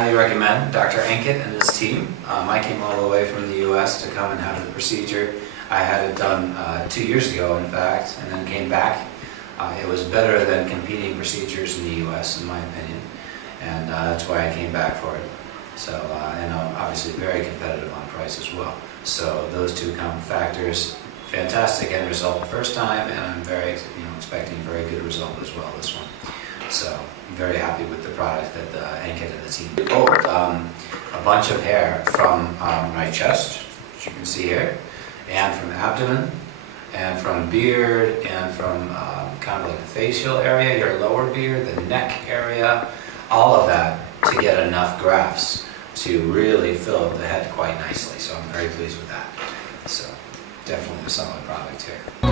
highly recommend Dr. Ankit and his team. I came all the way from the US to come and have the procedure. I had it done 2 years ago, in fact, and then came back. It was better than competing procedures in the US, in my opinion, and that's why I came back for it. So, and obviously very competitive on price as well. So those two factors, fantastic end result first time, and I'm very, expecting a very good result as well this one. So I'm very happy with the product that Ankit and the team pulled. A bunch of hair from my chest, which you can see here, and from abdomen, and from beard, and from kind of like the facial area, your lower beard, the neck area, all of that to get enough grafts to really fill the head quite nicely. So I'm very pleased with that. So definitely a solid product here.